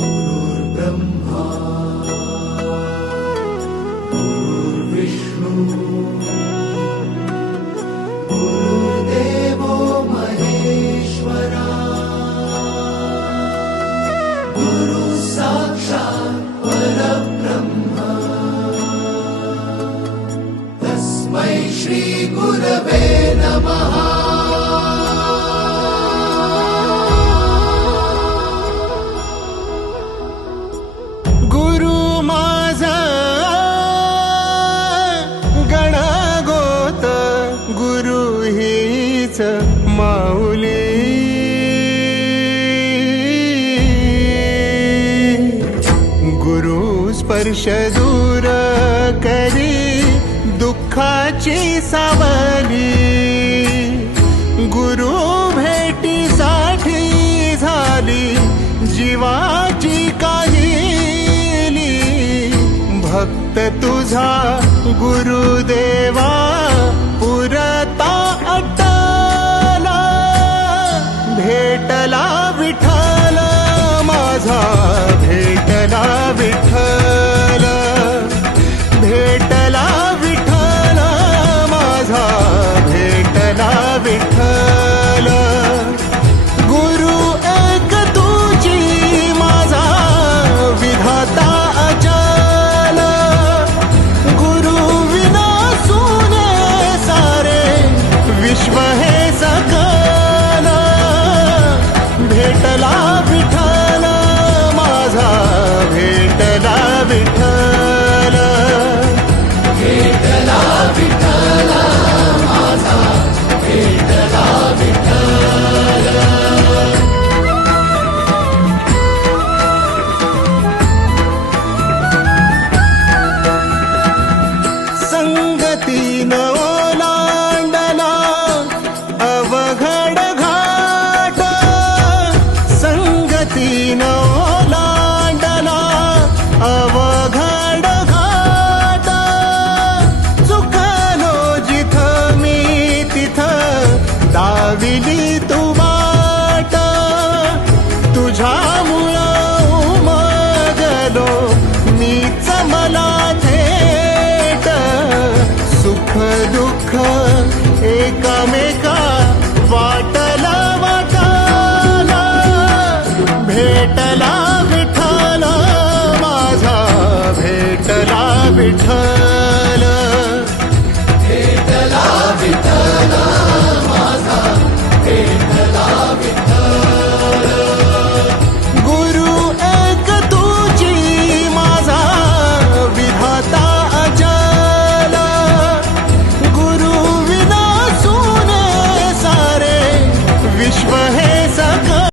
गुरुर्ब्रह्मा गुरुर्विष्णू गुरुर्देवो महेश्वरा गुरु साक्षात् परब्रह्म तस्मै श्री गुरवे नमः। गुरु माझा गणगोत गुरु हीच माऊली गुरु स्पर्श दूर करी दुःखाची सावली गुरु भेटीसाठी झाली जीवाची काहिली भक्त तुझा गुरुदेवा पुरता अट्टला भेटला विठ्ठल माझा भेटला विठ्ठल भेटला विठ्ठल माझा भेटला विठ्ठल गुरु एक तुझी माझा विधाता अचल गुरु विना सुने सारे विश्व हे सकल भेटला विठ्ठल माझा भेटला विठ्ठल भेटला विठ्ठल माझा भेटला विठ्ठल। संगतीन ओलांडला अवघड घाट संगतीन ओलांडला अवघड घाट चुकलो जिथं मी तिथं दाविली तू